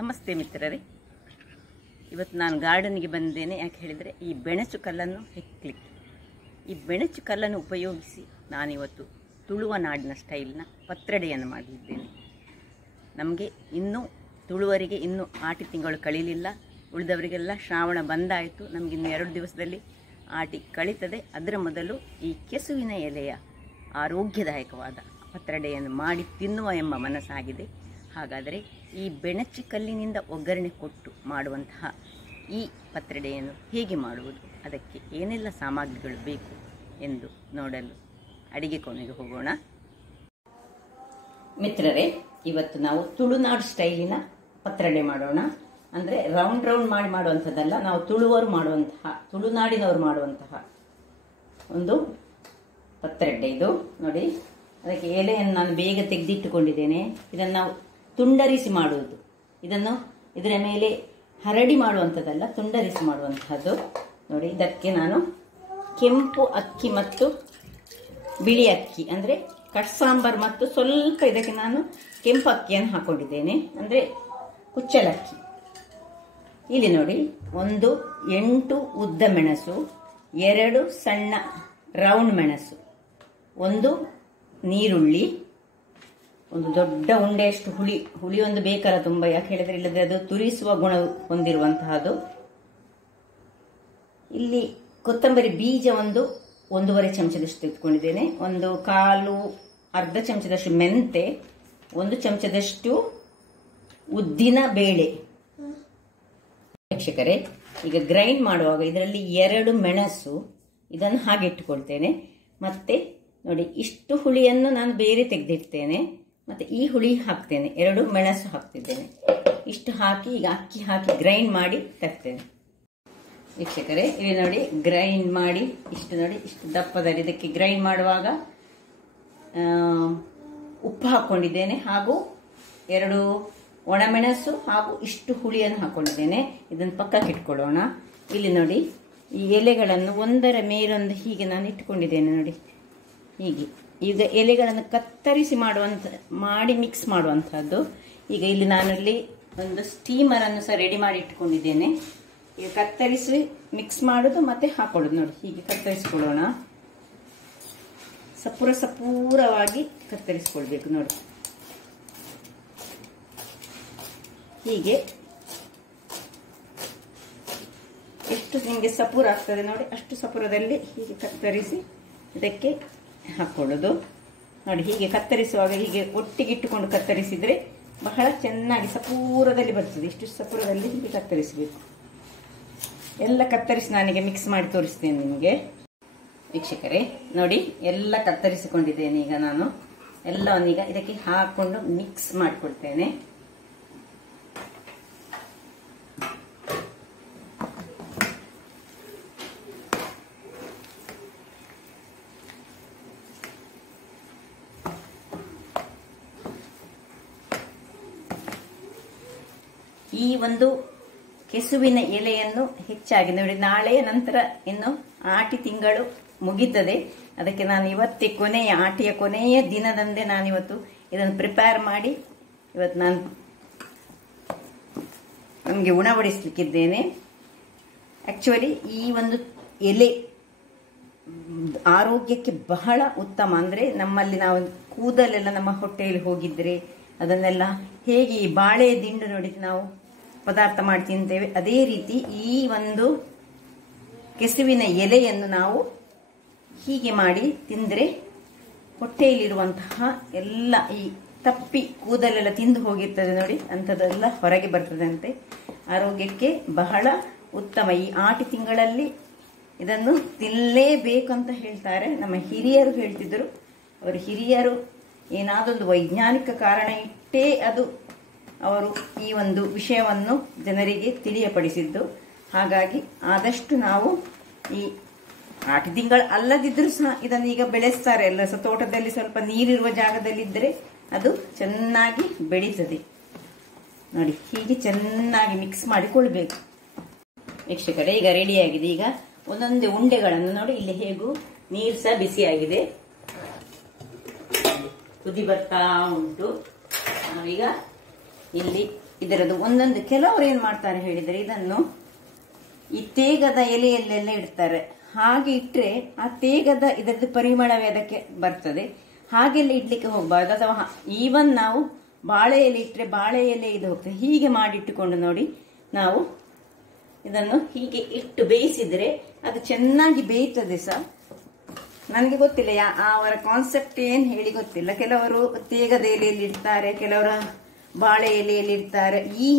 ನಮಸ್ತೆ ಮಿತ್ರರೇ, ಇವತ್ತು ನಾನು ಗಾರ್ಡನ್ಗೆ ಬಂದೇನೆ. ಯಾಕೆ ಹೇಳಿದರೆ ಈ ಬೆಣಚು ಕಲ್ಲನ್ನು ಹೆಕ್ಕಲಿಕ್ಕೆ. ಈ ಬೆಣಚು ಕಲ್ಲನ್ನು ಉಪಯೋಗಿಸಿ ನಾನಿವತ್ತು ತುಳುವ ನಾಡಿನ ಸ್ಟೈಲ್ನ ಪತ್ರೊಡೆಯನ್ನು ಮಾಡಲಿದ್ದೇನೆ. ನಮಗೆ ಇನ್ನೂ ತುಳುವರಿಗೆ ಇನ್ನೂ ಆಟಿ ತಿಂಗಳು ಕಳೀಲಿಲ್ಲ. ಉಳಿದವರಿಗೆಲ್ಲ ಶ್ರಾವಣ ಬಂದಾಯಿತು. ನಮಗಿನ್ನು 2 ದಿವಸದಲ್ಲಿ ಆಟಿ ಕಳೀತದೆ. ಅದರ ಮೊದಲು ಈ ಕೆಸುವಿನ ಎಲೆಯ ಆರೋಗ್ಯದಾಯಕವಾದ ಪತ್ರೊಡೆಯನ್ನು ಮಾಡಿ ತಿನ್ನುವ ಎಂಬ ಮನಸ್ಸಾಗಿದೆ. ಹಾಗಾದರೆ ಈ ಬೆಣಚು ಕಲ್ಲಿನಿಂದ ಒಗ್ಗರಣೆ ಕೊಟ್ಟು ಮಾಡುವಂತಹ ಈ ಪತ್ರೊಡೆಯನ್ನು ಹೇಗೆ ಮಾಡುವುದು, ಅದಕ್ಕೆ ಏನೆಲ್ಲ ಸಾಮಗ್ರಿಗಳು ಬೇಕು ಎಂದು ನೋಡಲು ಅಡಿಗೆ ಕೋಣೆಗೆ ಹೋಗೋಣ. ಮಿತ್ರರೇ, ಇವತ್ತು ನಾವು ತುಳುನಾಡು ಸ್ಟೈಲಿನ ಪತ್ರೊಡೆ ಮಾಡೋಣ. ಅಂದರೆ ರೌಂಡ್ ಮಾಡಿ ಮಾಡುವಂಥದ್ದಲ್ಲ, ನಾವು ತುಳುವರು ಮಾಡುವಂತಹ, ತುಳುನಾಡಿನವರು ಮಾಡುವಂತಹ ಒಂದು ಪತ್ರೊಡೆ ಇದು. ನೋಡಿ, ಅದಕ್ಕೆ ಎಲೆಯನ್ನು ನಾನು ಬೇಗ ತೆಗೆದಿಟ್ಟುಕೊಂಡಿದ್ದೇನೆ. ಇದನ್ನು ನಾವು ತುಂಡರಿಸಿ ಮಾಡುವುದು. ಇದರ ಮೇಲೆ ಹರಡಿ ಮಾಡುವಂಥದ್ದಲ್ಲ, ತುಂಡರಿಸಿ ಮಾಡುವಂತಹದ್ದು. ನೋಡಿ, ಇದಕ್ಕೆ ನಾನು ಕೆಂಪು ಅಕ್ಕಿ ಮತ್ತು ಬಿಳಿ ಅಕ್ಕಿ ಅಂದರೆ ಕಟ್ ಸಾಂಬಾರ್ ಮತ್ತು ಸ್ವಲ್ಪ ಇದಕ್ಕೆ ನಾನು ಕೆಂಪು ಅಕ್ಕಿಯನ್ನು ಹಾಕೊಂಡಿದ್ದೇನೆ, ಅಂದರೆ ಕುಚ್ಚಲಕ್ಕಿ. ಇಲ್ಲಿ ನೋಡಿ, 8 ಉದ್ದ ಮೆಣಸು, 2 ಸಣ್ಣ ರೌಂಡ್ ಮೆಣಸು, 1 ನೀರುಳ್ಳಿ, ಒಂದು ದೊಡ್ಡ ಉಂಡೆಯಷ್ಟು ಹುಳಿ ಒಂದು ಬೇಕಲ್ಲ ತುಂಬ, ಯಾಕೆ ಹೇಳಿದ್ರೆ ಇಲ್ಲದೆ ಅದು ತುರಿಸುವ ಗುಣ ಹೊಂದಿರುವಂತಹದ್ದು. ಇಲ್ಲಿ ಕೊತ್ತಂಬರಿ ಬೀಜ 1.5 ಚಮಚದಷ್ಟು ತೆಗೆದುಕೊಂಡಿದ್ದೇನೆ. ಅರ್ಧ ಚಮಚದಷ್ಟು ಮೆಂತೆ, 1 ಚಮಚದಷ್ಟು ಉದ್ದಿನ ಬೇಳೆ. ವೀಕ್ಷಕರೇ, ಈಗ ಗ್ರೈಂಡ್ ಮಾಡುವಾಗ ಇದರಲ್ಲಿ 2 ಮೆಣಸು, ಇದನ್ನು ಹಾಗೆ ಇಟ್ಟುಕೊಳ್ತೇನೆ. ಮತ್ತೆ ನೋಡಿ, ಇಷ್ಟು ಹುಳಿಯನ್ನು ನಾನು ಬೇರೆ ತೆಗೆದಿಡ್ತೇನೆ. ಮತ್ತೆ ಈ ಹುಳಿ ಹಾಕ್ತೇನೆ, 2 ಮೆಣಸು ಹಾಕ್ತಿದ್ದೇನೆ. ಇಷ್ಟು ಹಾಕಿ ಈಗ ಅಕ್ಕಿ ಹಾಕಿ ಗ್ರೈಂಡ್ ಮಾಡಿ ತರ್ತೇನೆ. ವೀಕ್ಷಕರೇ, ಇಲ್ಲಿ ನೋಡಿ, ಗ್ರೈಂಡ್ ಮಾಡಿ ಇಷ್ಟು ನೋಡಿ, ಇಷ್ಟು ದಪ್ಪದಲ್ಲಿ ಇದಕ್ಕೆ ಗ್ರೈಂಡ್ ಮಾಡುವಾಗ ಉಪ್ಪು ಹಾಕೊಂಡಿದ್ದೇನೆ, ಹಾಗೂ 2 ಒಣಮೆಣಸು ಹಾಗೂ ಇಷ್ಟು ಹುಳಿಯನ್ನು ಹಾಕೊಂಡಿದ್ದೇನೆ. ಇದನ್ನು ಪಕ್ಕಕ್ಕೆ ಇಟ್ಕೊಳ್ಳೋಣ. ಇಲ್ಲಿ ನೋಡಿ, ಈ ಎಲೆಗಳನ್ನು ಒಂದರ ಮೇಲೊಂದು ಹೀಗೆ ನಾನು ಇಟ್ಕೊಂಡಿದ್ದೇನೆ. ನೋಡಿ, ಹೀಗೆ ಈಗ ಎಲೆಗಳನ್ನು ಕತ್ತರಿಸಿ ಮಾಡಿ ಮಿಕ್ಸ್ ಮಾಡುವಂಥದ್ದು. ಈಗ ಇಲ್ಲಿ ನಾನಲ್ಲಿ ಒಂದು ಸ್ಟೀಮರ್ ಅನ್ನು ಸಹ ರೆಡಿ ಮಾಡಿ ಇಟ್ಕೊಂಡಿದ್ದೇನೆ. ಈಗ ಕತ್ತರಿಸಿ ಮಿಕ್ಸ್ ಮಾಡೋದು ಮತ್ತೆ ಹಾಕೊಳ್ಳೋದು. ನೋಡಿ, ಹೀಗೆ ಕತ್ತರಿಸಿಕೊಳ್ಳೋಣ. ಸಪೂರವಾಗಿ ಕತ್ತರಿಸಿಕೊಳ್ಬೇಕು. ನೋಡಿ, ಹೀಗೆ ಎಷ್ಟು ನಿಮಗೆ ಸಪೂರ ಆಗ್ತದೆ ನೋಡಿ, ಅಷ್ಟು ಸಪೂರದಲ್ಲಿ ಹೀಗೆ ಕತ್ತರಿಸಿ ಇದಕ್ಕೆ ಹಾಕೊಳ್ಳೋದು. ನೋಡಿ, ಹೀಗೆ ಕತ್ತರಿಸುವಾಗ ಹೀಗೆ ಒಟ್ಟಿಗೆ ಇಟ್ಟುಕೊಂಡು ಕತ್ತರಿಸಿದ್ರೆ ಬಹಳ ಚೆನ್ನಾಗಿ ಸಪೂರದಲ್ಲಿ ಬರ್ತದೆ. ಇಷ್ಟು ಸಪೂರದಲ್ಲಿ ಹೀಗೆ ಕತ್ತರಿಸಬೇಕು. ಎಲ್ಲ ಕತ್ತರಿಸಿ ನಾನೀಗ ಮಿಕ್ಸ್ ಮಾಡಿ ತೋರಿಸ್ತೇನೆ ನಿಮಗೆ. ವೀಕ್ಷಕರೇ, ನೋಡಿ, ಎಲ್ಲ ಕತ್ತರಿಸಿಕೊಂಡಿದ್ದೇನೆ. ಈಗ ನಾನು ಎಲ್ಲವನ್ನೀಗ ಇದಕ್ಕೆ ಹಾಕೊಂಡು ಮಿಕ್ಸ್ ಮಾಡಿಕೊಳ್ತೇನೆ. ಈ ಒಂದು ಕೆಸುವಿನ ಎಲೆಯನ್ನು ಹೆಚ್ಚಾಗಿ ನೋಡಿ, ನಾಳೆಯ ನಂತರ ಇನ್ನು ಆಟಿ ತಿಂಗಳು ಮುಗಿತದೆ. ಅದಕ್ಕೆ ನಾನು ಇವತ್ತೇ ಆಟಿಯ ಕೊನೆಯ ದಿನದಂದೇ ನಾನಿವತ್ತು ಇದನ್ನು ಪ್ರಿಪೇರ್ ಮಾಡಿ ಇವತ್ತು ನಾನು ನಮಗೆ ಉಣಬಡಿಸಲಿಕ್ಕಿದ್ದೇನೆ. ಆಕ್ಚುಲಿ ಈ ಒಂದು ಎಲೆ ಆರೋಗ್ಯಕ್ಕೆ ಬಹಳ ಉತ್ತಮ. ಅಂದರೆ ನಮ್ಮಲ್ಲಿ ನಾವು ಕೂದಲೆಲ್ಲ ನಮ್ಮ ಹೊಟ್ಟೆಯಲ್ಲಿ ಹೋಗಿದ್ರೆ ಅದನ್ನೆಲ್ಲ ಹೇಗೆ ಈ ಬಾಳೆ ದಿಂಡು ನೋಡಿ ನಾವು ಪದಾರ್ಥ ಮಾಡಿ ತಿಂತೇವೆ, ಅದೇ ರೀತಿ ಈ ಒಂದು ಕೆಸುವಿನ ಎಲೆಯನ್ನು ನಾವು ಹೀಗೆ ಮಾಡಿ ತಿಂದರೆ ಹೊಟ್ಟೆಯಲ್ಲಿರುವಂತಹ ಎಲ್ಲ ಈ ತಪ್ಪಿ ಕೂದಲೆಲ್ಲ ತಿಂದು ಹೋಗಿರ್ತದೆ ನೋಡಿ, ಅಂಥದ್ದೆಲ್ಲ ಹೊರಗೆ ಬರ್ತದಂತೆ. ಆರೋಗ್ಯಕ್ಕೆ ಬಹಳ ಉತ್ತಮ. ಈ ಆಟಿ ತಿಂಗಳಲ್ಲಿ ಇದನ್ನು ತಿನ್ನಲೇಬೇಕು ಅಂತ ಹೇಳ್ತಾರೆ. ನಮ್ಮ ಹಿರಿಯರು ಹೇಳ್ತಿದ್ರು. ಅವರು ಹಿರಿಯರು ಏನಾದೊಂದು ವೈಜ್ಞಾನಿಕ ಕಾರಣ ಇಟ್ಟೇ ಅವರು ಈ ಒಂದು ವಿಷಯವನ್ನು ಜನರಿಗೆ ತಿಳಿಯಪಡಿಸಿದ್ದು. ಹಾಗಾಗಿ ಆದಷ್ಟು ನಾವು ಈ ಆಟಿ ತಿಂಗಳು ಅಲ್ಲದಿದ್ರೂ ಸಹ ಇದನ್ನು ಈಗ ಬೆಳೆಸ್ತಾರೆ. ಎಲ್ಲ ಸಹ ತೋಟದಲ್ಲಿ ಸ್ವಲ್ಪ ನೀರಿರುವ ಜಾಗದಲ್ಲಿದ್ದರೆ ಅದು ಚೆನ್ನಾಗಿ ಬೆಳೀತದೆ. ನೋಡಿ, ಹೀಗೆ ಚೆನ್ನಾಗಿ ಮಿಕ್ಸ್ ಮಾಡಿಕೊಳ್ಬೇಕು. ವೀಕ್ಷಕರೇ, ಈಗ ರೆಡಿಯಾಗಿದೆ. ಈಗ ಒಂದೊಂದೇ ಉಂಡೆಗಳನ್ನು ನೋಡಿ, ಇಲ್ಲಿ ಹೇಗೂ ನೀರು ಸಹ ಬಿಸಿಯಾಗಿದೆ, ಕುದಿ ಬರ್ತಾ ಉಂಟು. ನಾವೀಗ ಇಲ್ಲಿ ಇದರದ್ದು ಒಂದೊಂದು ಕೆಲವರು ಏನ್ ಮಾಡ್ತಾರೆ ಹೇಳಿದ್ರೆ ಇದನ್ನು ಈ ತೇಗದ ಎಲೆಯಲ್ಲೆಲ್ಲ ಇಡ್ತಾರೆ. ಹಾಗೆ ಇಟ್ರೆ ಆ ತೇಗದ ಇದರದ್ದು ಪರಿಮಳವೇ ಅದಕ್ಕೆ ಬರ್ತದೆ. ಹಾಗೆಲ್ಲ ಇಡ್ಲಿಕ್ಕೆ ಹೋಗ್ಬಾರ್ದು. ಅಥವಾ ಈವನ್ ನಾವು ಬಾಳೆ ಎಲೆ ಇಟ್ಟರೆ ಬಾಳೆ ಎಲೆ ಇದು ಹೋಗ್ತದೆ. ಹೀಗೆ ಮಾಡಿಟ್ಟುಕೊಂಡು ನೋಡಿ, ನಾವು ಇದನ್ನು ಹೀಗೆ ಇಟ್ಟು ಬೇಯಿಸಿದ್ರೆ ಅದು ಚೆನ್ನಾಗಿ ಬೇಯ್ತದೆ ಸಹ. ನನಗೆ ಗೊತ್ತಿಲ್ಲ ಅವರ ಕಾನ್ಸೆಪ್ಟ್ ಏನ್ ಹೇಳಿ ಗೊತ್ತಿಲ್ಲ. ಕೆಲವರು ತೇಗದ ಎಲೆಯಲ್ಲಿ ಇಡ್ತಾರೆ, ಕೆಲವರು ಬಾಳೆ ಎಲೆಯಲ್ಲಿ ಇಡ್ತಾರೆ. ಈ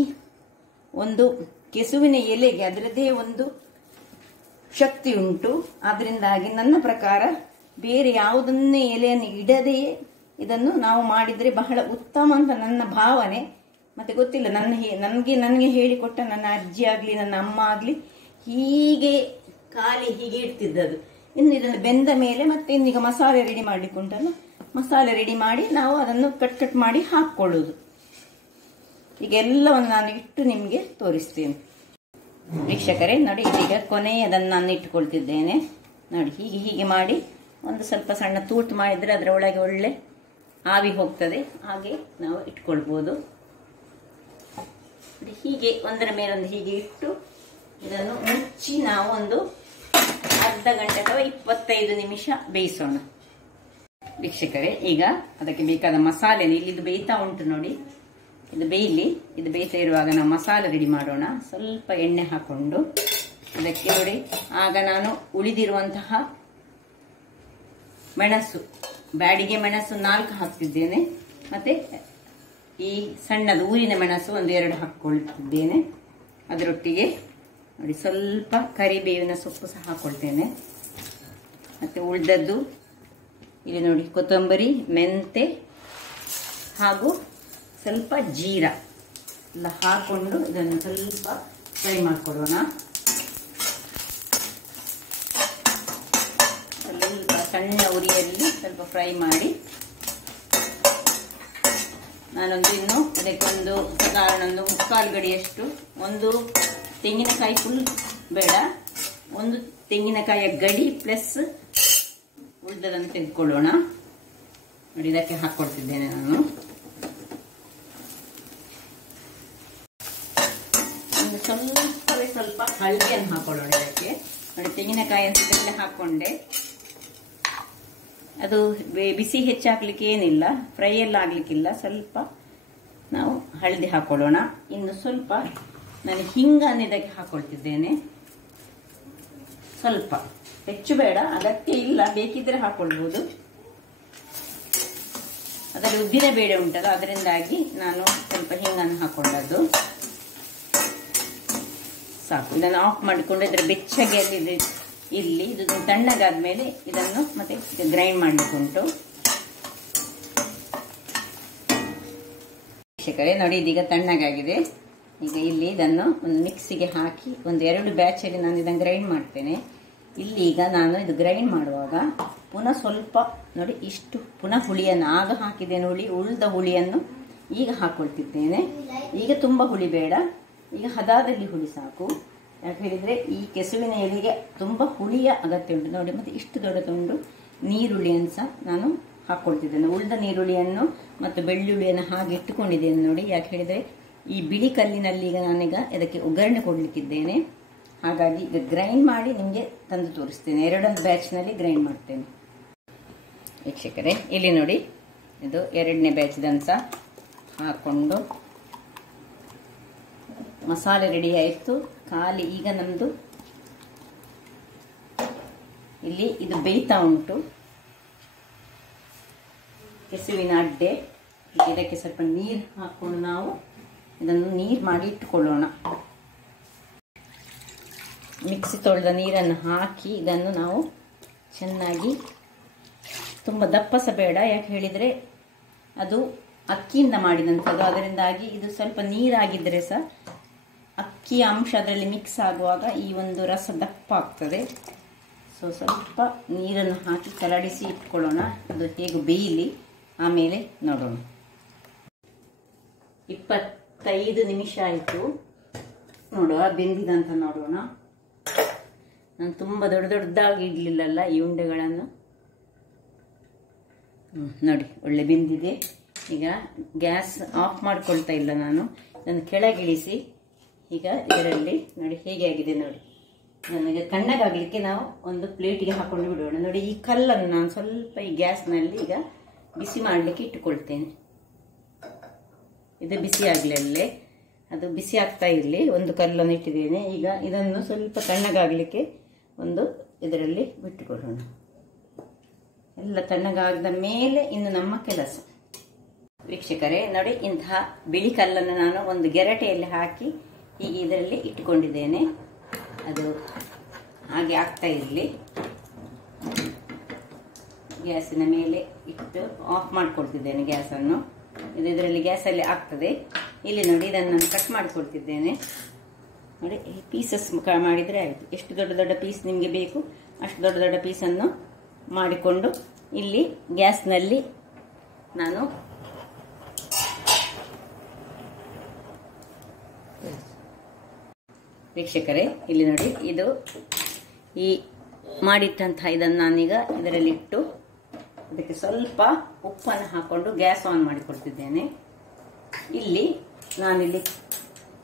ಒಂದು ಕೆಸುವಿನ ಎಲೆಗೆ ಅದರದ್ದೇ ಒಂದು ಶಕ್ತಿ ಉಂಟು. ಅದರಿಂದಾಗಿ ನನ್ನ ಪ್ರಕಾರ ಬೇರೆ ಯಾವುದನ್ನೇ ಎಲೆಯನ್ನು ಇಡದೆಯೇ ಇದನ್ನು ನಾವು ಮಾಡಿದ್ರೆ ಬಹಳ ಉತ್ತಮ ಅಂತ ನನ್ನ ಭಾವನೆ. ಮತ್ತೆ ಗೊತ್ತಿಲ್ಲ, ನನಗೆ ಹೇಳಿಕೊಟ್ಟ ನನ್ನ ಅಜ್ಜಿ ಆಗ್ಲಿ ನನ್ನ ಅಮ್ಮ ಆಗ್ಲಿ ಹೀಗೆ ಖಾಲಿ ಹೀಗೆ ಇಡ್ತಿದ್ದದು. ಇನ್ನು ಇದನ್ನು ಬೆಂದ ಮೇಲೆ ಮತ್ತೆ ಇನ್ನೀಗ ಮಸಾಲೆ ರೆಡಿ ಮಾಡ್ಲಿಕ್ಕೆ ಉಂಟಲ್ಲ, ಮಸಾಲೆ ರೆಡಿ ಮಾಡಿ ನಾವು ಅದನ್ನು ಕಟ್ ಕಟ್ ಮಾಡಿ ಹಾಕೊಳ್ಳುವುದು. ಈಗ ಎಲ್ಲವನ್ನು ನಾನು ಇಟ್ಟು ನಿಮಗೆ ತೋರಿಸ್ತೇನೆ ವೀಕ್ಷಕರೇ. ನೋಡಿ, ಇದೀಗ ಕೊನೆಯದನ್ನು ನಾನು ಇಟ್ಟುಕೊಳ್ತಿದ್ದೇನೆ. ನೋಡಿ, ಹೀಗೆ ಹೀಗೆ ಮಾಡಿ ಒಂದು ಸ್ವಲ್ಪ ಸಣ್ಣ ತೂತು ಮಾಡಿದ್ರೆ ಅದರ ಒಳಗೆ ಒಳ್ಳೆ ಆವಿ ಹೋಗ್ತದೆ. ಹಾಗೆ ನಾವು ಇಟ್ಕೊಳ್ಬೋದು. ಹೀಗೆ ಒಂದರ ಮೇಲೊಂದು ಹೀಗೆ ಇಟ್ಟು ಇದನ್ನು ಮುಚ್ಚಿ ನಾವು ಒಂದು ಅರ್ಧ ಗಂಟೆ ಅಥವಾ 25 ನಿಮಿಷ ಬೇಯಿಸೋಣ ವೀಕ್ಷಕರೇ. ಈಗ ಅದಕ್ಕೆ ಬೇಕಾದ ಮಸಾಲೆ ಇಲ್ಲಿದು ಬೇಯ್ತಾ ಉಂಟು ನೋಡಿ. ಇದು ಬೇಯಲಿ. ಇದು ಬೇಯ್ತಾ ಇರುವಾಗ ನಾವು ಮಸಾಲೆ ರೆಡಿ ಮಾಡೋಣ. ಸ್ವಲ್ಪ ಎಣ್ಣೆ ಹಾಕೊಂಡು ಅದಕ್ಕೆ ನೋಡಿ, ಆಗ ನಾನು ಉಳಿದಿರುವಂತಹ ಮೆಣಸು, ಬ್ಯಾಡಿಗೆ ಮೆಣಸು 4 ಹಾಕ್ತಿದ್ದೇನೆ. ಮತ್ತೆ ಈ ಸಣ್ಣದು ಊರಿನ ಮೆಣಸು 1-2 ಹಾಕೊಳ್ತಿದ್ದೇನೆ. ಅದರೊಟ್ಟಿಗೆ ನೋಡಿ ಸ್ವಲ್ಪ ಕರಿಬೇವಿನ ಸೊಪ್ಪು ಸಹ ಹಾಕೊಳ್ತೇನೆ. ಮತ್ತೆ ಉಳಿದದ್ದು ಇಲ್ಲಿ ನೋಡಿ ಕೊತ್ತಂಬರಿ, ಮೆಂತೆ ಹಾಗೂ ಸ್ವಲ್ಪ ಜೀರಾ ಎಲ್ಲ ಹಾಕೊಂಡು ಇದನ್ನು ಸ್ವಲ್ಪ ಫ್ರೈ ಮಾಡ್ಕೊಳ್ಳೋಣ. ಸ್ವಲ್ಪ ಸಣ್ಣ ಉರಿಯಲ್ಲಿ ಸ್ವಲ್ಪ ಫ್ರೈ ಮಾಡಿ ನಾನೊಂದು ಇನ್ನು ಅದಕ್ಕೊಂದು ಸಾಧಾರಣ 1/4 ಗಡಿಯಷ್ಟು, ಒಂದು ತೆಂಗಿನಕಾಯಿ ಫುಲ್ ಬೇಡ, ಒಂದು ತೆಂಗಿನಕಾಯಿಯ ಗಡಿ ಪ್ಲಸ್ ಉಳಿದದನ್ನು ತೆಗೆದುಕೊಳ್ಳೋಣ. ನೋಡಿ, ಇದಕ್ಕೆ ಹಾಕೊಳ್ತಿದ್ದೇನೆ ನಾನು. ಒಂದು ಸ್ವಲ್ಪ ಹಳದಿಯನ್ನು ಹಾಕೊಳ್ಳೋಣ ಇದಕ್ಕೆ. ನೋಡಿ, ತೆಂಗಿನಕಾಯಿ ಅಂತ ಹಾಕೊಂಡೆ. ಅದು ಬಿಸಿ ಹೆಚ್ಚಾಕ್ಲಿಕ್ಕೆ ಏನಿಲ್ಲ, ಫ್ರೈ ಎಲ್ಲ ಆಗ್ಲಿಕ್ಕಿಲ್ಲ. ಸ್ವಲ್ಪ ನಾವು ಹಳದಿ ಹಾಕೊಳ್ಳೋಣ. ಇನ್ನು ಸ್ವಲ್ಪ ನಾನು ಹಿಂಗನ್ನು ಇದಕ್ಕೆ ಹಾಕೊಳ್ತಿದ್ದೇನೆ. ಸ್ವಲ್ಪ, ಹೆಚ್ಚು ಬೇಡ, ಅಗತ್ಯ ಇಲ್ಲ, ಬೇಕಿದ್ರೆ ಹಾಕೊಳ್ಬಹುದು. ಅದರಲ್ಲಿ ಉದ್ದಿನ ಬೇಳೆ ಉಂಟಲ್ಲ, ಅದರಿಂದಾಗಿ ನಾನು ಸ್ವಲ್ಪ ಹಿಂಗನ್ನು ಹಾಕೊಂಡದ್ದು ಸಾಕು. ಇದನ್ನು ಆಫ್ ಮಾಡಿಕೊಂಡು ಇದರ ಬೆಚ್ಚಗೆ ಅಲ್ಲಿ ಇಲ್ಲಿ ಇದು ತಣ್ಣಗಾದ್ಮೇಲೆ ಇದನ್ನು ಮತ್ತೆ ಗ್ರೈಂಡ್ ಮಾಡ್ಲಿಕ್ಕೆ ಉಂಟು ವೀಕ್ಷಕರೇ. ನೋಡಿ, ಇದೀಗ ತಣ್ಣಗಾಗಿದೆ. ಈಗ ಇಲ್ಲಿ ಇದನ್ನು ಒಂದು ಮಿಕ್ಸಿಗೆ ಹಾಕಿ 1-2 ಬ್ಯಾಚಲ್ಲಿ ನಾನು ಇದನ್ನು ಗ್ರೈಂಡ್ ಮಾಡ್ತೇನೆ. ಇಲ್ಲಿ ಈಗ ನಾನು ಇದು ಗ್ರೈಂಡ್ ಮಾಡುವಾಗ ಪುನಃ ಸ್ವಲ್ಪ ನೋಡಿ ಇಷ್ಟು ಪುನಃ ಹುಳಿಯನ್ನು ಆಗ ಹಾಕಿದ್ದೇನೆ. ಉಳಿದ ಹುಳಿಯನ್ನು ಈಗ ಹಾಕೊಳ್ತಿದ್ದೇನೆ. ಈಗ ತುಂಬಾ ಹುಳಿ ಬೇಡ, ಈಗ ಹದಾದಲ್ಲಿ ಹುಳಿ ಸಾಕು. ಯಾಕೆ ಹೇಳಿದ್ರೆ ಈ ಕೆಸುವಿನ ಎಲೆಗೆ ತುಂಬಾ ಹುಳಿಯ ಅಗತ್ಯ ಉಂಟು ನೋಡಿ. ಮತ್ತೆ ಇಷ್ಟು ದೊಡ್ಡ ತುಂಡು ನೀರುಳ್ಳಿಯನ್ನು ಸಹ ನಾನು ಹಾಕೊಳ್ತಿದ್ದೇನೆ. ಉಳಿದ ನೀರುಳ್ಳಿಯನ್ನು ಮತ್ತು ಬೆಳ್ಳುಳ್ಳಿಯನ್ನು ಹಾಗೆ ಇಟ್ಟುಕೊಂಡಿದ್ದೇನೆ ನೋಡಿ. ಯಾಕೆ ಹೇಳಿದ್ರೆ ಈ ಬಿಳಿ ಕಲ್ಲಿನಲ್ಲಿ ಈಗ ನಾನೀಗ ಇದಕ್ಕೆ ಒಗ್ಗರಣೆ ಕೊಡ್ಲಿಕ್ಕಿದ್ದೇನೆ. ಹಾಗಾಗಿ ಈಗ ಗ್ರೈಂಡ್ ಮಾಡಿ ನಿಮಗೆ ತಂದು ತೋರಿಸ್ತೇನೆ. 2 ಬ್ಯಾಚ್ನಲ್ಲಿ ಗ್ರೈಂಡ್ ಮಾಡ್ತೇನೆ ವೀಕ್ಷಕರೇ. ಇಲ್ಲಿ ನೋಡಿ, ಇದು 2ನೇ ಬ್ಯಾಚ್ ದಂಸ ಹಾಕೊಂಡು ಮಸಾಲೆ ರೆಡಿ ಆಯಿತು. ಖಾಲಿ ಈಗ ನಮ್ದು ಇಲ್ಲಿ ಇದು ಬೇಯ್ತಾ ಉಂಟು ಕೆಸುವಿನ ಅಡ್ಡೆ. ಇದಕ್ಕೆ ಸ್ವಲ್ಪ ನೀರು ಹಾಕೊಂಡು ನಾವು ಇದನ್ನು ನೀರು ಮಾಡಿ ಇಟ್ಟುಕೊಳ್ಳೋಣ. ಮಿಕ್ಸಿ ತೊಳೆದ ನೀರನ್ನು ಹಾಕಿ ಇದನ್ನು ನಾವು ಚೆನ್ನಾಗಿ, ತುಂಬ ದಪ್ಪಸ ಬೇಡ, ಯಾಕೆ ಹೇಳಿದರೆ ಅದು ಅಕ್ಕಿಯಿಂದ ಮಾಡಿದಂಥದ್ದು. ಅದರಿಂದಾಗಿ ಇದು ಸ್ವಲ್ಪ ನೀರಾಗಿದ್ದರೆ ಸಹ ಅಕ್ಕಿಯ ಅಂಶ ಅದರಲ್ಲಿ ಮಿಕ್ಸ್ ಆಗುವಾಗ ಈ ಒಂದು ರಸ ದಪ್ಪ ಆಗ್ತದೆ. ಸೊ ಸ್ವಲ್ಪ ನೀರನ್ನು ಹಾಕಿ ಕಲಡಿಸಿ ಇಟ್ಕೊಳ್ಳೋಣ. ಅದು ಹೇಗೆ ಬೇಯಲಿ, ಆಮೇಲೆ ನೋಡೋಣ. 25 ನಿಮಿಷ ಆಯಿತು. ನೋಡುವ ಬೆಂದಿದಂತ ನೋಡೋಣ. ನಾನು ತುಂಬ ದೊಡ್ಡದಾಗಿ ಇಡಲಿಲ್ಲಲ್ಲ ಈ ಉಂಡೆಗಳನ್ನು. ನೋಡಿ, ಒಳ್ಳೆ ಬೆಂದಿದೆ. ಈಗ ಗ್ಯಾಸ್ ಆಫ್ ಮಾಡ್ಕೊಳ್ತಾ ಇಲ್ಲ ನಾನು. ಅದನ್ನು ಕೆಳಗಿಳಿಸಿ ಈಗ ಇದರಲ್ಲಿ ನೋಡಿ ಹೇಗೆ ಆಗಿದೆ ನೋಡಿ. ನನಗೆ ತಣ್ಣಗಾಗಲಿಕ್ಕೆ ನಾವು ಒಂದು ಪ್ಲೇಟಿಗೆ ಹಾಕೊಂಡು ಬಿಡೋಣ. ನೋಡಿ ಈ ಕಲ್ಲನ್ನು ನಾನು ಸ್ವಲ್ಪ ಈ ಗ್ಯಾಸ್ನಲ್ಲಿ ಈಗ ಬಿಸಿ ಮಾಡಲಿಕ್ಕೆ ಇಟ್ಟುಕೊಳ್ತೇನೆ. ಇದು ಬಿಸಿ ಆಗಲಿ, ಅಲ್ಲೇ ಅದು ಬಿಸಿ ಆಗ್ತಾ ಇರಲಿ. ಒಂದು ಕಲ್ಲನ್ನು ಇಟ್ಟಿದ್ದೇನೆ. ಈಗ ಇದನ್ನು ಸ್ವಲ್ಪ ತಣ್ಣಗಾಗಲಿಕ್ಕೆ ಒಂದು ಇದರಲ್ಲಿ ಬಿಟ್ಟುಕೊಡೋಣ. ಎಲ್ಲ ತಣ್ಣಗಾದ ಮೇಲೆ ಇನ್ನು ನಮ್ಮ ಕೆಲಸ. ವೀಕ್ಷಕರೇ ನೋಡಿ, ಇಂತಹ ಬಿಳಿ ಕಲ್ಲನ್ನು ನಾನು ಒಂದು ಗೆರಟೆಯಲ್ಲಿ ಹಾಕಿ ಹೀಗೆ ಇದರಲ್ಲಿ ಇಟ್ಟುಕೊಂಡಿದ್ದೇನೆ. ಅದು ಹಾಗೆ ಆಗ್ತಾ ಇರಲಿ. ಗ್ಯಾಸಿನ ಮೇಲೆ ಇಟ್ಟು ಆಫ್ ಮಾಡಿಕೊಳ್ತಿದ್ದೇನೆ ಗ್ಯಾಸನ್ನು. ಇದು ಇದರಲ್ಲಿ ಗ್ಯಾಸಲ್ಲಿ ಆಗ್ತದೆ. ಇಲ್ಲಿ ನೋಡಿ, ಇದನ್ನು ನಾನು ಕಟ್ ಮಾಡಿಕೊಳ್ತಿದ್ದೇನೆ. ನೋಡಿ, ಈ ಪೀಸಸ್ ಮಾಡಿದರೆ ಆಯಿತು. ಎಷ್ಟು ದೊಡ್ಡ ದೊಡ್ಡ ಪೀಸ್ ನಿಮಗೆ ಬೇಕು ಅಷ್ಟು ದೊಡ್ಡ ದೊಡ್ಡ ಪೀಸನ್ನು ಮಾಡಿಕೊಂಡು ಇಲ್ಲಿ ಗ್ಯಾಸ್ನಲ್ಲಿ ನಾನು ವೀಕ್ಷಕರೇ ಇಲ್ಲಿ ನೋಡಿ, ಇದು ಈ ಮಾಡಿಟ್ಟಂತಹ ಇದನ್ನು ನಾನೀಗ ಇದರಲ್ಲಿ ಇಟ್ಟು ಅದಕ್ಕೆ ಸ್ವಲ್ಪ ಉಪ್ಪನ್ನು ಹಾಕೊಂಡು ಗ್ಯಾಸ್ ಆನ್ ಮಾಡಿಕೊಡ್ತಿದ್ದೇನೆ. ಇಲ್ಲಿ ನಾನಿಲ್ಲಿ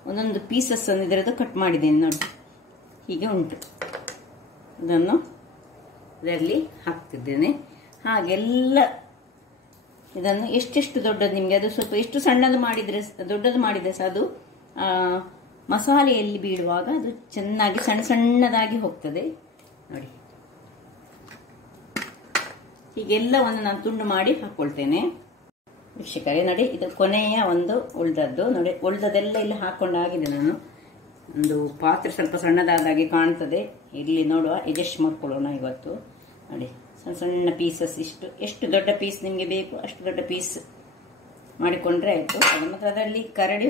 ಒಂದೊಂದು ಪೀಸಸ್ ಅನ್ನು ಇದರದ್ದು ಕಟ್ ಮಾಡಿದ್ದೇನೆ ನೋಡಿ, ಹೀಗೆ ಉಂಟು. ಇದನ್ನು ಇದರಲ್ಲಿ ಹಾಕ್ತಿದ್ದೇನೆ. ಹಾಗೆಲ್ಲ ಇದನ್ನು ಎಷ್ಟೆಷ್ಟು ದೊಡ್ಡದು ನಿಮಗೆ ಅದು ಸ್ವಲ್ಪ ಎಷ್ಟು ಸಣ್ಣದು ಮಾಡಿದರೆ ದೊಡ್ಡದು ಮಾಡಿದರೆ ಸಹ ಅದು ಮಸಾಲೆಯಲ್ಲಿ ಬೀಳುವಾಗ ಅದು ಚೆನ್ನಾಗಿ ಸಣ್ಣ ಸಣ್ಣದಾಗಿ ಹೋಗ್ತದೆ ನೋಡಿ. ಹೀಗೆಲ್ಲವನ್ನು ನಾನು ತುಂಡು ಮಾಡಿ ಹಾಕೊಳ್ತೇನೆ. ವೀಕ್ಷಕರೇ ನೋಡಿ, ಇದು ಕೊನೆಯ ಒಂದು ಉಳ್ದದ್ದು ನೋಡಿ. ಉಳ್ದದೆಲ್ಲ ಇಲ್ಲಿ ಹಾಕೊಂಡಾಗಿದೆ. ನಾನು ಒಂದು ಪಾತ್ರೆ ಸ್ವಲ್ಪ ಸಣ್ಣದಾದಾಗಿ ಕಾಣ್ತದೆ. ಇಲ್ಲಿ ನೋಡುವ, ಅಡ್ಜಸ್ಟ್ ಮಾಡ್ಕೊಳ್ಳೋಣ ಇವತ್ತು. ನೋಡಿ, ಸಣ್ಣ ಸಣ್ಣ ಪೀಸಸ್ ಎಷ್ಟು ದೊಡ್ಡ ಪೀಸ್ ನಿಮಗೆ ಬೇಕು ಅಷ್ಟು ದೊಡ್ಡ ಪೀಸ್ ಮಾಡಿಕೊಂಡ್ರೆ ಆಯಿತು. ಅದು ಮಾತ್ರ ಅದರಲ್ಲಿ ಕಲಡಿ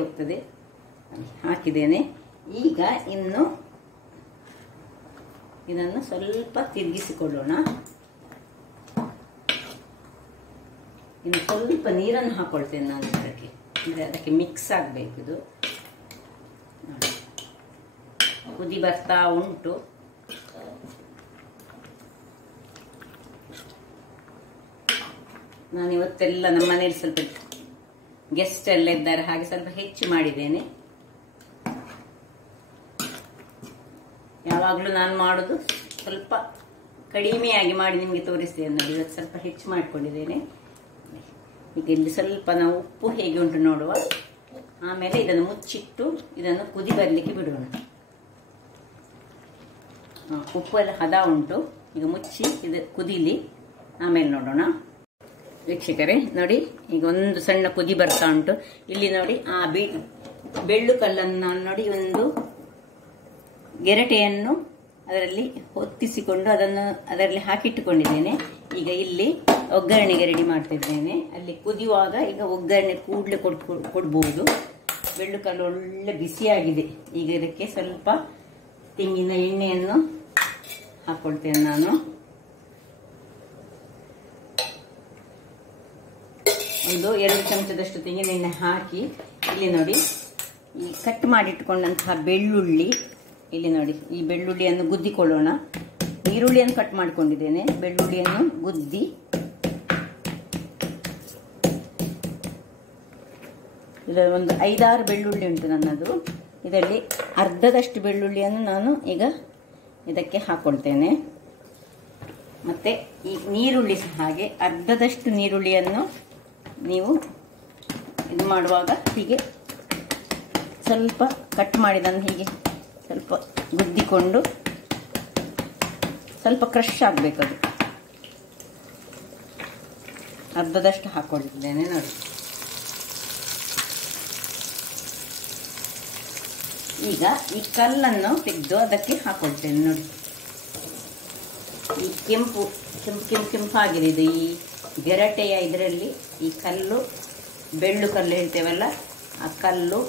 ಹೋಗ್ತದೆ. ಹಾಕಿದ್ದೇನೆ. ಈಗ ಇನ್ನು ಇದನ್ನು ಸ್ವಲ್ಪ ತಿರುಗಿಸಿಕೊಳ್ಳೋಣ. ಇನ್ನು ಸ್ವಲ್ಪ ನೀರನ್ನು ಹಾಕೊಳ್ತೇನೆ ನಾನು ಇದಕ್ಕೆ, ಅಂದರೆ ಅದಕ್ಕೆ ಮಿಕ್ಸ್ ಆಗಬೇಕು. ಇದು ಕುದಿ ಬರ್ತಾ ಉಂಟು. ನಾನಿವತ್ತೆಲ್ಲ ನಮ್ಮ ಮನೆಯಲ್ಲಿ ಸ್ವಲ್ಪ ಗೆಸ್ಟ್ ಎಲ್ಲ ಇದ್ದಾರೆ, ಹಾಗೆ ಸ್ವಲ್ಪ ಹೆಚ್ಚು ಮಾಡಿದ್ದೇನೆ. ಯಾವಾಗಲೂ ನಾನು ಮಾಡೋದು ಸ್ವಲ್ಪ ಕಡಿಮೆಯಾಗಿ ಮಾಡಿ ನಿಮಗೆ ತೋರಿಸ್ತೇನೆ ನೋಡಿ. ಇವತ್ತು ಸ್ವಲ್ಪ ಹೆಚ್ಚು ಮಾಡಿಕೊಂಡಿದ್ದೇನೆ. ಈಗ ಇಲ್ಲಿ ಸ್ವಲ್ಪ ನಾವು ಉಪ್ಪು ಹೇಗೆ ಉಂಟು ನೋಡುವ. ಆಮೇಲೆ ಇದನ್ನು ಮುಚ್ಚಿಟ್ಟು ಇದನ್ನು ಕುದಿ ಬರಲಿಕ್ಕೆ ಬಿಡೋಣ. ಉಪ್ಪು ಎಲ್ಲ ಹದ ಉಂಟು. ಈಗ ಮುಚ್ಚಿ ಇದು ಕುದೀಲಿ, ಆಮೇಲೆ ನೋಡೋಣ. ವೀಕ್ಷಕರೇ ನೋಡಿ, ಈಗ ಒಂದು ಸಣ್ಣ ಕುದಿ ಬರ್ತಾ ಉಂಟು. ಇಲ್ಲಿ ನೋಡಿ, ಆ ಬೆಳ್ಳು ಕಲ್ಲನ್ನು ನಾನು ನೋಡಿ ಒಂದು ಗೆರಟೆಯನ್ನು ಅದರಲ್ಲಿ ಹೊತ್ತಿಸಿಕೊಂಡು ಅದನ್ನು ಅದರಲ್ಲಿ ಹಾಕಿಟ್ಟುಕೊಂಡಿದ್ದೇನೆ. ಈಗ ಇಲ್ಲಿ ಒಗ್ಗರಣೆಗೆ ರೆಡಿ ಮಾಡ್ತಿದ್ದೇನೆ. ಅಲ್ಲಿ ಕುದಿಯುವಾಗ ಈಗ ಒಗ್ಗರಣೆ ಕೂಡಲೇ ಕೊಡ್ಬೋದು. ಬೆಳ್ಳು ಕಲ್ಲು ಒಳ್ಳೆ ಬಿಸಿಯಾಗಿದೆ. ಈಗ ಇದಕ್ಕೆ ಸ್ವಲ್ಪ ತೆಂಗಿನ ಎಣ್ಣೆಯನ್ನು ಹಾಕೊಳ್ತೇನೆ ನಾನು. ಒಂದು 2 ಚಮಚದಷ್ಟು ತೆಂಗಿನ ಎಣ್ಣೆ ಹಾಕಿ ಇಲ್ಲಿ ನೋಡಿ, ಈ ಕಟ್ ಮಾಡಿಟ್ಕೊಂಡಂತಹ ಬೆಳ್ಳುಳ್ಳಿ ಇಲ್ಲಿ ನೋಡಿ, ಈ ಬೆಳ್ಳುಳ್ಳಿಯನ್ನು ಗುದ್ದಿಕೊಳ್ಳೋಣ. ಈರುಳ್ಳಿಯನ್ನು ಕಟ್ ಮಾಡಿಕೊಂಡಿದ್ದೇನೆ. ಬೆಳ್ಳುಳ್ಳಿಯನ್ನು ಗುದ್ದಿ ಇದರಲ್ಲಿ ಒಂದು 5-6 ಬೆಳ್ಳುಳ್ಳಿ ಉಂಟು ನನ್ನದು. ಇದರಲ್ಲಿ ಅರ್ಧದಷ್ಟು ಬೆಳ್ಳುಳ್ಳಿಯನ್ನು ನಾನು ಈಗ ಇದಕ್ಕೆ ಹಾಕೊಳ್ತೇನೆ. ಮತ್ತೆ ಈ ನೀರುಳ್ಳಿ ಸಹ ಹಾಗೆ ಅರ್ಧದಷ್ಟು ನೀರುಳ್ಳಿಯನ್ನು ನೀವು ಇದು ಮಾಡುವಾಗ ಹೀಗೆ ಸ್ವಲ್ಪ ಕಟ್ ಮಾಡಿದನ್ನು ಹೀಗೆ ಸ್ವಲ್ಪ ಗುದ್ದಿಕೊಂಡು ಸ್ವಲ್ಪ ಕ್ರಶ್ ಆಗಬೇಕು. ಅದು ಅರ್ಧದಷ್ಟು ಹಾಕೊಂಡಿದ್ದೇನೆ ನೋಡಿ. ಈಗ ಈ ಕಲ್ಲನ್ನು ತೆಗೆದು ಅದಕ್ಕೆ ಹಾಕೊಳ್ತೇನೆ ನೋಡಿ. ಈ ಕೆಂಪಾಗಿದೆ ಇದು. ಈ ಗೆರಟೆಯ ಇದರಲ್ಲಿ ಈ ಕಲ್ಲು, ಬೆಳ್ಳು ಕಲ್ಲು ಹೇಳ್ತೇವಲ್ಲ, ಆ ಕಲ್ಲು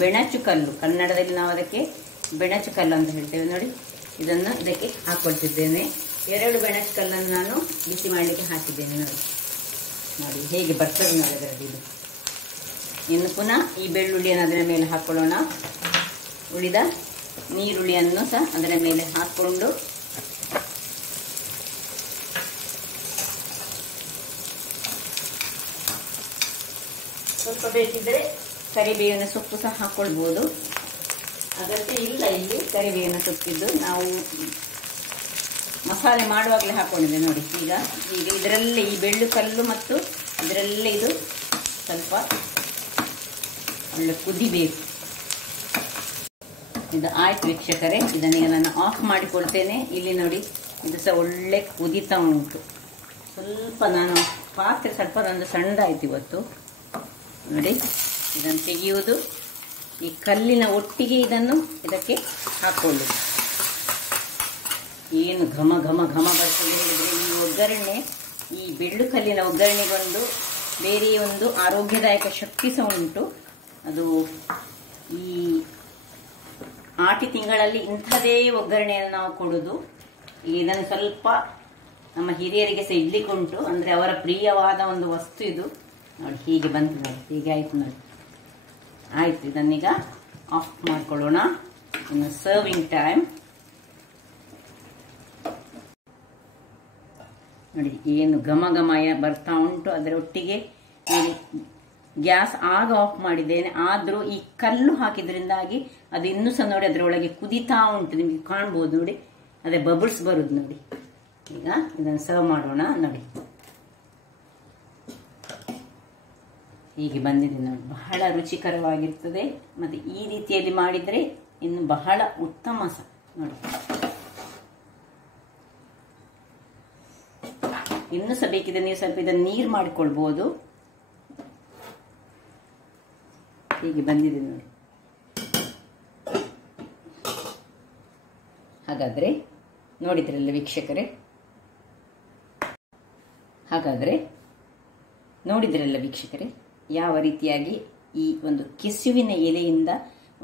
ಬೆಣಚು ಕಲ್ಲು, ಕನ್ನಡದಲ್ಲಿ ನಾವು ಅದಕ್ಕೆ ಬೆಣಚು ಕಲ್ಲು ಅಂತ ಹೇಳ್ತೇವೆ ನೋಡಿ. ಇದನ್ನು ಇದಕ್ಕೆ ಹಾಕೊಳ್ತಿದ್ದೇನೆ. 2 ಬೆಣಚು ಕಲ್ಲನ್ನು ನಾನು ಬಿಸಿ ಮಾಡಲಿಕ್ಕೆ ಹಾಕಿದ್ದೇನೆ ನೋಡಿ. ನೋಡಿ ಹೇಗೆ ಬರ್ತದೆ ನೋಡಿ ಅದರಲ್ಲಿ ಇದು. ಇನ್ನು ಪುನಃ ಈ ಬೆಳ್ಳುಳ್ಳಿಯನ್ನು ಅದರ ಮೇಲೆ ಹಾಕೊಳ್ಳೋಣ. ಉಳಿದ ನೀರುಳ್ಳಿಯನ್ನು ಸಹ ಅದರ ಮೇಲೆ ಹಾಕ್ಕೊಂಡು ಸ್ವಲ್ಪ ಬೇಕಿದ್ದರೆ ಕರಿಬೇವಿನ ಸೊಪ್ಪು ಸಹ ಹಾಕೊಳ್ಬೋದು. ಅಗತ್ಯ ಇಲ್ಲ ಇಲ್ಲಿ ಕರಿಬೇವಿನ ಸೊಪ್ಪಿದ್ದು, ನಾವು ಮಸಾಲೆ ಮಾಡುವಾಗಲೇ ಹಾಕೊಂಡಿದ್ದೆ ನೋಡಿ. ಈಗ ಇದರಲ್ಲೇ ಈ ಬೆಳ್ಳು ಕಲ್ಲು ಮತ್ತು ಇದರಲ್ಲೇ ಇದು ಸ್ವಲ್ಪ ಒಳ್ಳೆ ಕುದಿಬೇಕು. ಇದು ಆಯ್ತು ವೀಕ್ಷಕರೇ, ಇದನ್ನೀಗ ನಾನು ಆಫ್ ಮಾಡಿಕೊಳ್ತೇನೆ. ಇಲ್ಲಿ ನೋಡಿ ಇದು ಸಹ ಒಳ್ಳೆ ಕುದಿತಾ ಉಂಟು. ಸ್ವಲ್ಪ ನಾನು ಪಾತ್ರೆ ಸ್ವಲ್ಪ ನಂದು ಸಣ್ಣದಾಯ್ತು ಇವತ್ತು ನೋಡಿ. ಇದನ್ನು ತೆಗೆಯುವುದು, ಈ ಕಲ್ಲಿನ ಒಟ್ಟಿಗೆ ಇದನ್ನು ಇದಕ್ಕೆ ಹಾಕೊಳ್ಳುವುದು. ಏನು ಘಮ ಘಮ ಘಮ ಬರ್ತದೆ ಹೇಳಿದರೆ, ಈ ಒಗ್ಗರಣೆ, ಈ ಬೆಳ್ಳು ಕಲ್ಲಿನ ಒಗ್ಗರಣೆಗೊಂದು ಬೇರೆ ಒಂದು ಆರೋಗ್ಯದಾಯಕ ಶಕ್ತಿ ಸಹ ಉಂಟು. ಅದು ಈ ಆಟಿ ತಿಂಗಳಲ್ಲಿ ಇಂಥದೇ ಒಗ್ಗರಣೆಯನ್ನು ನಾವು ಕೊಡುವುದು. ಇದನ್ನು ಸ್ವಲ್ಪ ನಮ್ಮ ಹಿರಿಯರಿಗೆ ಸಹ ಇಡ್ಲಿಕ್ಕೆ ಉಂಟು, ಅಂದರೆ ಅವರ ಪ್ರಿಯವಾದ ಒಂದು ವಸ್ತು ಇದು ನೋಡಿ. ಹೀಗೆ ಬಂತು ನೋಡಿ, ಹೀಗೆ ಆಯ್ತು ನೋಡಿ. ಆಯ್ತು, ಇದನ್ನೀಗ ಆಫ್ ಮಾಡ್ಕೊಳ್ಳೋಣ. ಇನ್ನು ಸರ್ವಿಂಗ್ ಟೈಮ್ ನೋಡಿ, ಏನು ಘಮ ಘಮ ಬರ್ತಾ ಉಂಟು. ಅದರ ಒಟ್ಟಿಗೆ ಗ್ಯಾಸ್ ಆಗ ಆಫ್ ಮಾಡಿದ್ದೇನೆ, ಆದರೂ ಈ ಕಲ್ಲು ಹಾಕಿದ್ರಿಂದಾಗಿ ಅದು ಇನ್ನೂ ಸಹ ನೋಡಿ ಅದರೊಳಗೆ ಕುದಿತಾ ಉಂಟು. ನಿಮಗೆ ಕಾಣ್ಬೋದು ನೋಡಿ, ಅದೇ ಬಬಲ್ಸ್ ಬರುದು ನೋಡಿ. ಈಗ ಇದನ್ನು ಸರ್ವ್ ಮಾಡೋಣ ನೋಡಿ. ಹೀಗೆ ಬಂದಿದೆ ನೋಡಿ, ಬಹಳ ರುಚಿಕರವಾಗಿರ್ತದೆ. ಮತ್ತೆ ಈ ರೀತಿಯಲ್ಲಿ ಮಾಡಿದರೆ ಇನ್ನು ಬಹಳ ಉತ್ತಮ ಸಹ ನೋಡಿ. ಇನ್ನು ಸಹ ಬೇಕಿದ್ರೆ ನೀವು ಸ್ವಲ್ಪ ಇದನ್ನು ನೀರು ಮಾಡಿಕೊಳ್ಬಹುದು. ಹೀಗೆ ಬಂದಿದೆ ನೋಡಿ. ಹಾಗಾದ್ರೆ ನೋಡಿದ್ರಲ್ಲ ವೀಕ್ಷಕರೇ, ಯಾವ ರೀತಿಯಾಗಿ ಈ ಒಂದು ಕೆಸುವಿನ ಎಲೆಯಿಂದ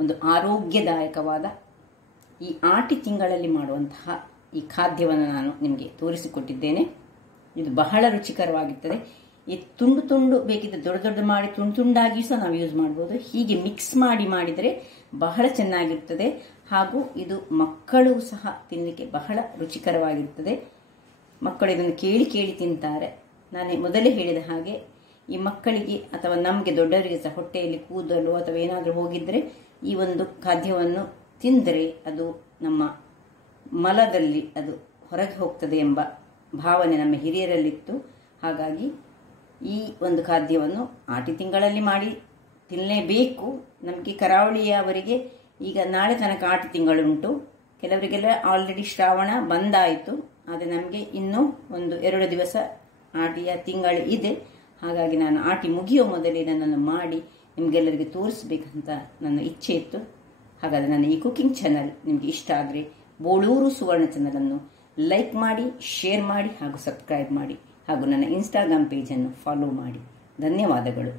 ಒಂದು ಆರೋಗ್ಯದಾಯಕವಾದ ಈ ಆಟಿ ತಿಂಗಳಲ್ಲಿ ಮಾಡುವಂತಹ ಈ ಖಾದ್ಯವನ್ನು ನಾನು ನಿಮಗೆ ತೋರಿಸಿಕೊಟ್ಟಿದ್ದೇನೆ. ಇದು ಬಹಳ ರುಚಿಕರವಾಗಿರ್ತದೆ. ಈ ತುಂಡು ತುಂಡು ಬೇಕಿದ್ರೆ ದೊಡ್ಡ ದೊಡ್ಡ ಮಾಡಿ ತುಂಡು ತುಂಡಾಗಿ ಸಹ ನಾವು ಯೂಸ್ ಮಾಡ್ಬೋದು. ಹೀಗೆ ಮಿಕ್ಸ್ ಮಾಡಿ ಮಾಡಿದರೆ ಬಹಳ ಚೆನ್ನಾಗಿರ್ತದೆ. ಹಾಗೂ ಇದು ಮಕ್ಕಳು ಸಹ ತಿನ್ನಲಿಕ್ಕೆ ಬಹಳ ರುಚಿಕರವಾಗಿರ್ತದೆ. ಮಕ್ಕಳು ಇದನ್ನು ಕೇಳಿ ಕೇಳಿ ತಿಂತಾರೆ. ನಾನು ಮೊದಲೇ ಹೇಳಿದ ಹಾಗೆ ಈ ಮಕ್ಕಳಿಗೆ ಅಥವಾ ನಮಗೆ ದೊಡ್ಡವರಿಗೆ ಸಹ ಹೊಟ್ಟೆಯಲ್ಲಿ ಕೂದಲು ಅಥವಾ ಏನಾದರೂ ಹೋಗಿದ್ರೆ ಈ ಒಂದು ಖಾದ್ಯವನ್ನು ತಿಂದರೆ ಅದು ನಮ್ಮ ಮಲದಲ್ಲಿ ಅದು ಹೊರಗೆ ಹೋಗ್ತದೆ ಎಂಬ ಭಾವನೆ ನಮ್ಮ ಹಿರಿಯರಲ್ಲಿತ್ತು. ಹಾಗಾಗಿ ಈ ಒಂದು ಖಾದ್ಯವನ್ನು ಆಟಿ ತಿಂಗಳಲ್ಲಿ ಮಾಡಿ ತಿನ್ನಲೇಬೇಕು. ನಮಗೆ ಕರಾವಳಿಯವರಿಗೆ ಈಗ ನಾಳೆ ತನಕ ಆಟಿ ತಿಂಗಳುಂಟು. ಕೆಲವರಿಗೆಲ್ಲ ಆಲ್ರೆಡಿ ಶ್ರಾವಣ ಬಂದಾಯಿತು, ಆದರೆ ನಮಗೆ ಇನ್ನೂ 1-2 ದಿವಸ ಆಟಿಯ ತಿಂಗಳು ಇದೆ. ಹಾಗಾಗಿ ನಾನು ಆಟಿ ಮುಗಿಯೋ ಮೊದಲೇ ಇದನ್ನು ಮಾಡಿ ನಿಮಗೆಲ್ಲರಿಗೆ ತೋರಿಸ್ಬೇಕಂತ ನನ್ನ ಇಚ್ಛೆ ಇತ್ತು. ಹಾಗಾದರೆ ನನ್ನ ಈ ಕುಕಿಂಗ್ ಚಾನಲ್ ನಿಮಗೆ ಇಷ್ಟ ಆದರೆ ಬೋಳೂರು ಸುವರ್ಣ ಚಾನಲನ್ನು ಲೈಕ್ ಮಾಡಿ, ಶೇರ್ ಮಾಡಿ ಹಾಗೂ ಸಬ್ಸ್ಕ್ರೈಬ್ ಮಾಡಿ ಹಾಗೂ ನನ್ನ ಇನ್ಸ್ಟಾಗ್ರಾಮ್ ಪೇಜನ್ನು ಫಾಲೋ ಮಾಡಿ. ಧನ್ಯವಾದಗಳು.